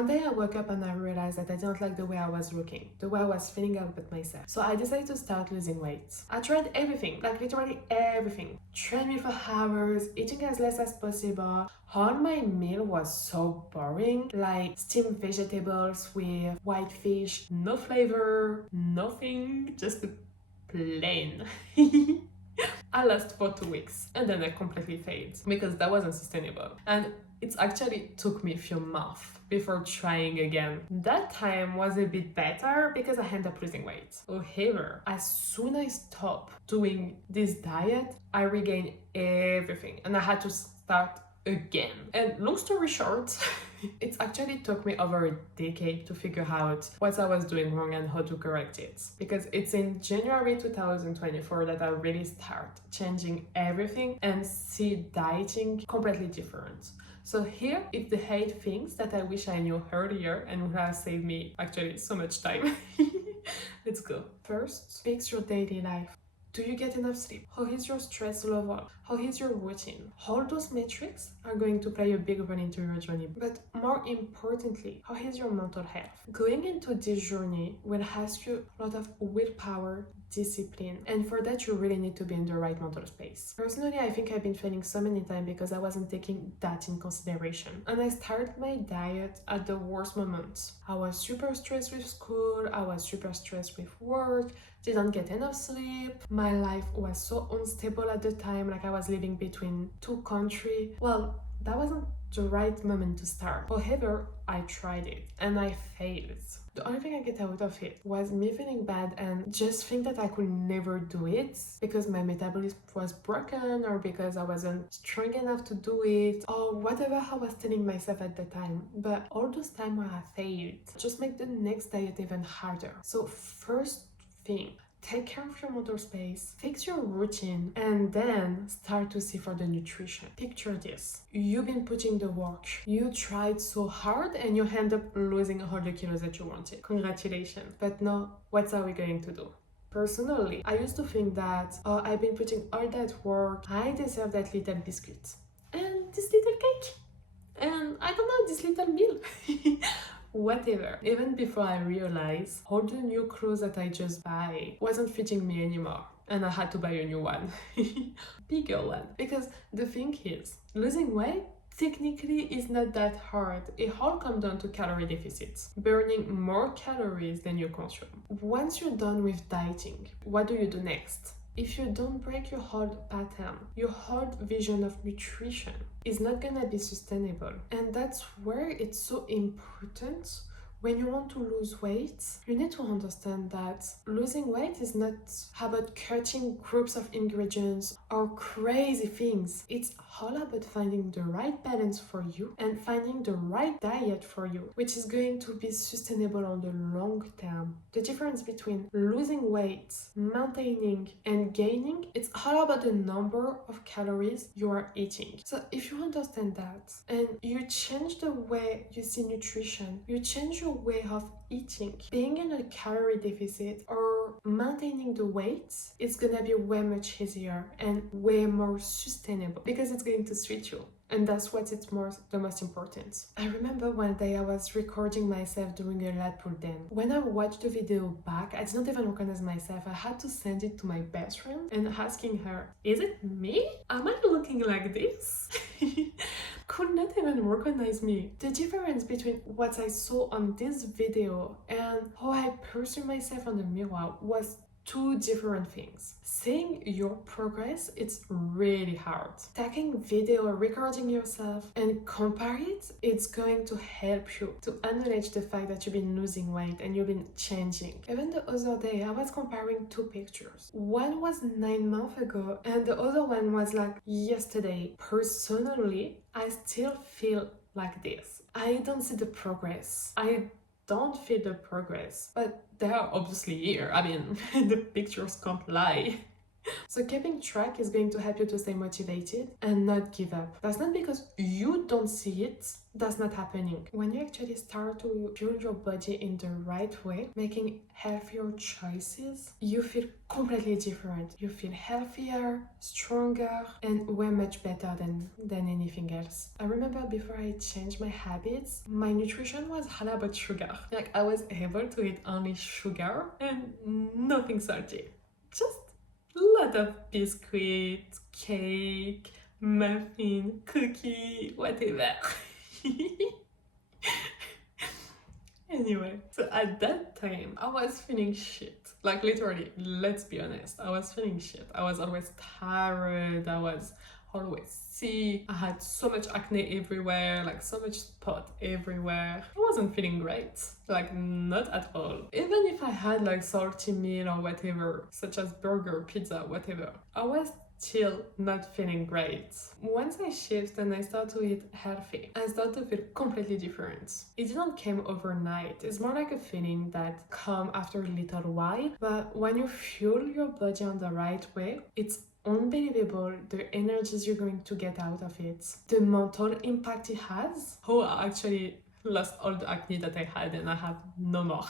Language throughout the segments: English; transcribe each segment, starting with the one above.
One day I woke up and I realized that I didn't like the way I was looking, the way I was feeling about myself. So I decided to start losing weight. I tried everything, like literally everything. Training for hours, eating as less as possible. All my meal was so boring, like steamed vegetables with white fish, no flavor, nothing, just plain. I lost for 2 weeks and then I completely failed because that wasn't sustainable. And it actually took me a few months before trying again. That time was a bit better because I ended up losing weight. However, as soon as I stopped doing this diet, I regained everything and I had to start again. And long story short, it actually took me over a decade to figure out what I was doing wrong and how to correct it. Because it's in January 2024 that I really start changing everything and see dieting completely different. So here, it's the 8 things that I wish I knew earlier and would have saved me actually so much time. Let's go. First, fix your daily life. Do you get enough sleep? How is your stress level? How is your routine? All those metrics are going to play a big role into your journey. But more importantly, how is your mental health? Going into this journey will ask you a lot of willpower, discipline, and for that you really need to be in the right mental space. Personally, I think I've been failing so many times because I wasn't taking that in consideration. And I started my diet at the worst moments. I was super stressed with school, I was super stressed with work, didn't get enough sleep. My life was so unstable at the time, like I was living between 2 countries. Well, that wasn't the right moment to start. However, I tried it and I failed. The only thing I get out of it was me feeling bad and just think that I could never do it because my metabolism was broken or because I wasn't strong enough to do it or whatever I was telling myself at the time. But all those times where I failed just make the next diet even harder. So first thing, take care of your mental space, fix your routine, and then start to see for the nutrition. Picture this. You've been putting the work. You tried so hard and you end up losing all the kilos that you wanted. Congratulations. But now, what are we going to do? Personally, I used to think that I've been putting all that work, I deserve that little biscuit and this little cake and I don't know, this little meal. Whatever. Even before I realized all the new clothes that I just buy wasn't fitting me anymore and I had to buy a new one. Bigger one. Because the thing is, losing weight technically is not that hard. It all comes down to calorie deficits, burning more calories than you consume. Once you're done with dieting, what do you do next? If you don't break your whole pattern, your whole vision of nutrition is not gonna be sustainable. And that's where it's so important. When you want to lose weight, you need to understand that losing weight is not about cutting groups of ingredients or crazy things. It's all about finding the right balance for you and finding the right diet for you, which is going to be sustainable on the long term. The difference between losing weight, maintaining, and gaining, it's all about the number of calories you are eating. So if you understand that and you change the way you see nutrition, you change your way of eating, being in a calorie deficit or maintaining the weight, it's gonna be way much easier and way more sustainable because it's going to suit you. And that's what it's the most important. I remember one day I was recording myself doing a lat pull down. When I watched the video back, I did not even recognize myself. I had to send it to my best friend and asking her, is it me? Am I looking like this? Could not even recognize me. The difference between what I saw on this video and how I perceive myself on the mirror was 2 different things. Seeing your progress, it's really hard. Taking video or recording yourself and compare it, it's going to help you to acknowledge the fact that you've been losing weight and you've been changing. Even the other day, I was comparing 2 pictures. One was 9 months ago and the other one was like yesterday. Personally, I still feel like this. I don't see the progress. I don't feel the progress, but they are obviously here. I mean, the pictures can't lie. So keeping track is going to help you to stay motivated and not give up. That's not because you don't see it, that's not happening. When you actually start to fuel your body in the right way, making healthier choices, you feel completely different. You feel healthier, stronger, and way much better than anything else. I remember before I changed my habits, my nutrition was all about sugar. Like I was able to eat only sugar and nothing salty. Just lot of biscuit, cake, muffin, cookie, whatever. Anyway, so at that time, I was feeling shit. Like literally, let's be honest, I was feeling shit. I was always tired, I was always sick. I had so much acne everywhere, like so much spot everywhere. I wasn't feeling great, like not at all. Even if I had like salty meal or whatever, such as burger, pizza, whatever, I was still not feeling great. Once I shift and I start to eat healthy, I start to feel completely different. It didn't come overnight. It's more like a feeling that come after a little while. But when you fuel your body on the right way, it's unbelievable the energies you're going to get out of it, the mental impact it has. Oh, I actually lost all the acne that I had and I have no more.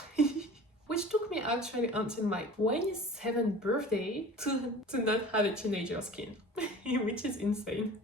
Which took me actually until my 27th birthday to not have a teenager skin, which is insane.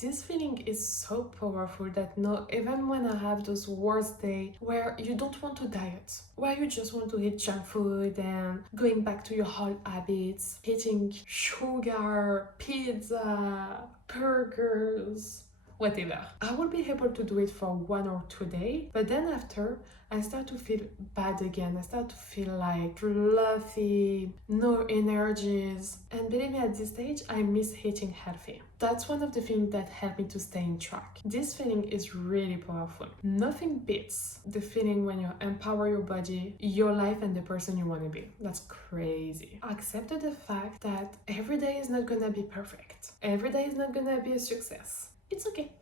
This feeling is so powerful that no, even when I have those worst days where you don't want to diet, where you just want to eat junk food and going back to your old habits, eating sugar, pizza, burgers, whatever. I will be able to do it for 1 or 2 days, but then after, I start to feel bad again. I start to feel like fluffy, no energies. And believe me, at this stage, I miss eating healthy. That's one of the things that helped me to stay in track. This feeling is really powerful. Nothing beats the feeling when you empower your body, your life, and the person you want to be. That's crazy. Accept the fact that every day is not gonna be perfect. Every day is not gonna be a success. It's okay.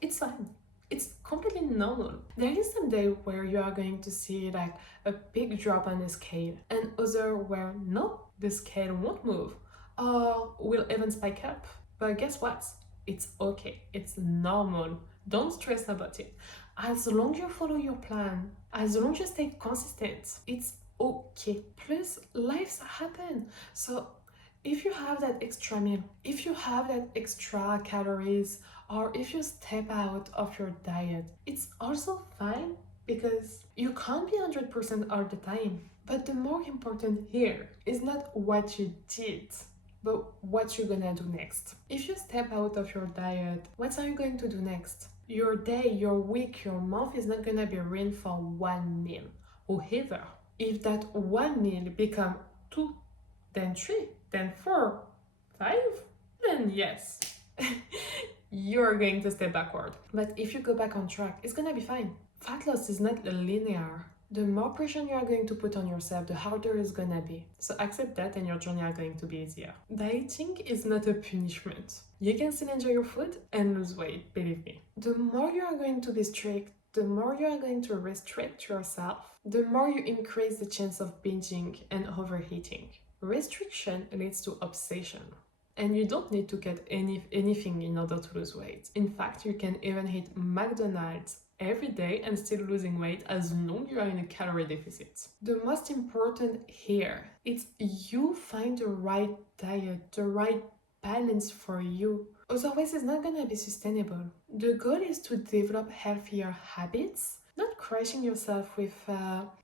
It's fine. It's completely normal. There is some day where you are going to see like a big drop on the scale, and other where no, the scale won't move or will even spike up. But guess what? It's okay. It's normal. Don't stress about it. As long as you follow your plan, as long as you stay consistent, it's okay. Plus, lives happen. So if you have that extra meal, if you have that extra calories, or if you step out of your diet, it's also fine because you can't be 100% all the time. But the more important here is not what you did, but what you're gonna do next. If you step out of your diet, what are you going to do next? Your day, your week, your month is not gonna be ruined for one meal. However, if that one meal become 2, then 3, then 4, 5, then yes. You're going to step backward. But if you go back on track, it's gonna be fine. Fat loss is not linear. The more pressure you are going to put on yourself, the harder it's gonna be. So accept that and your journey are going to be easier. Dieting is not a punishment. You can still enjoy your food and lose weight, believe me. The more you are going to be strict, the more you are going to restrict yourself, the more you increase the chance of binging and overeating. Restriction leads to obsession. And you don't need to get anything in order to lose weight. In fact, you can even eat McDonald's every day and still losing weight as long as you are in a calorie deficit. The most important here is you find the right diet, the right balance for you. Otherwise, it's not gonna be sustainable. The goal is to develop healthier habits, not crushing yourself with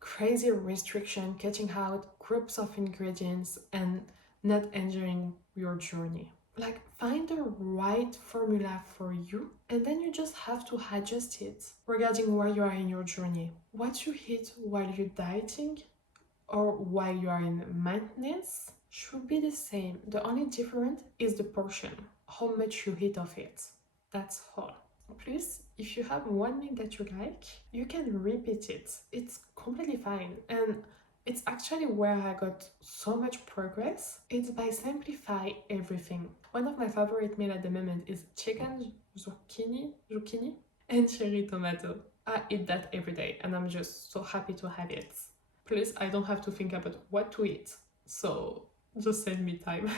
crazy restriction, cutting out groups of ingredients, and not enjoying your journey. Like, find the right formula for you, and then you just have to adjust it regarding where you are in your journey. What you eat while you're dieting or while you are in maintenance should be the same. The only difference is the portion, how much you eat of it. That's all. Plus, if you have one meal that you like, you can repeat it. It's completely fine. And it's actually where I got so much progress. It's by simplify everything. One of my favorite meals at the moment is chicken zucchini, and cherry tomato. I eat that every day and I'm just so happy to have it. Plus, I don't have to think about what to eat. So just save me time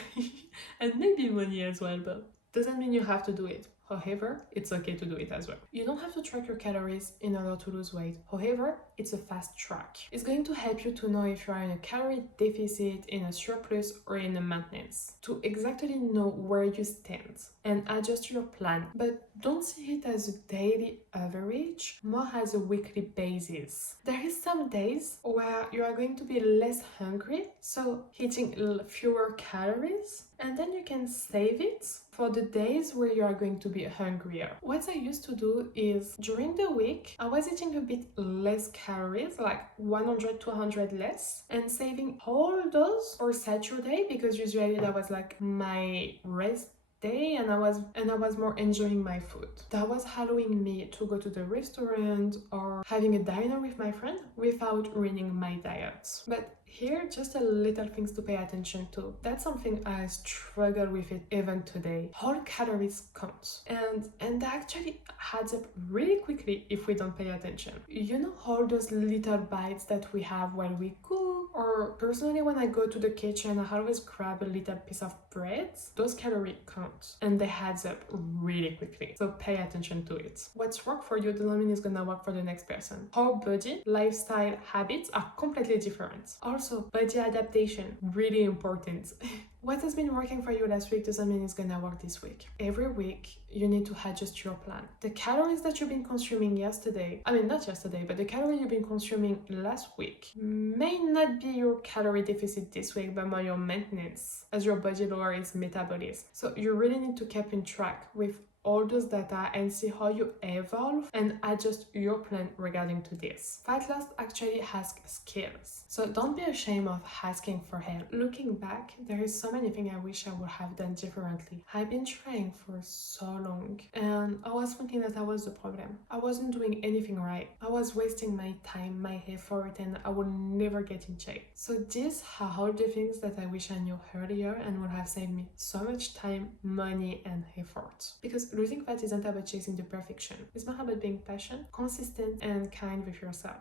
and maybe money as well, but doesn't mean you have to do it. However, it's okay to do it as well. You don't have to track your calories in order to lose weight. However, it's a fast track. It's going to help you to know if you are in a calorie deficit, in a surplus, or in a maintenance, to exactly know where you stand and adjust your plan. But don't see it as a daily average, more as a weekly basis. There is some days where you are going to be less hungry, so eating fewer calories, and then you can save it for the days where you are going to be hungrier. What I used to do is during the week, I was eating a bit less calories, like 100, 200 less, and saving all those for Saturday, because usually that was like my rest day, and I was more enjoying my food. That was allowing me to go to the restaurant or having a dinner with my friend without ruining my diet. But here, just a little things to pay attention to. That's something I struggle with it even today. All calories count, and that actually adds up really quickly if we don't pay attention. You know, all those little bites that we have while we cook, or personally when I go to the kitchen, I always grab a little piece of bread. Those calories count, and they adds up really quickly. So pay attention to it. What's worked for you doesn't mean it's gonna work for the next person. Our body, lifestyle, habits are completely different. Also, body adaptation, really important. What has been working for you last week doesn't mean it's gonna work this week. Every week, you need to adjust your plan. The calories that you've been consuming not yesterday, but the calories you've been consuming last week may not be your calorie deficit this week, but more your maintenance as your body lowers its metabolism. So you really need to keep in track with all those data and see how you evolve and adjust your plan regarding to this. Fat loss actually has skills, so don't be ashamed of asking for help. Looking back, there is so many things I wish I would have done differently. I've been trying for so long, and I was thinking that was the problem. I wasn't doing anything right. I was wasting my time, my effort, and I would never get in shape. So these are all the things that I wish I knew earlier and would have saved me so much time, money, and effort. Because losing fat isn't about chasing the perfection. It's more about being patient, consistent, and kind with yourself.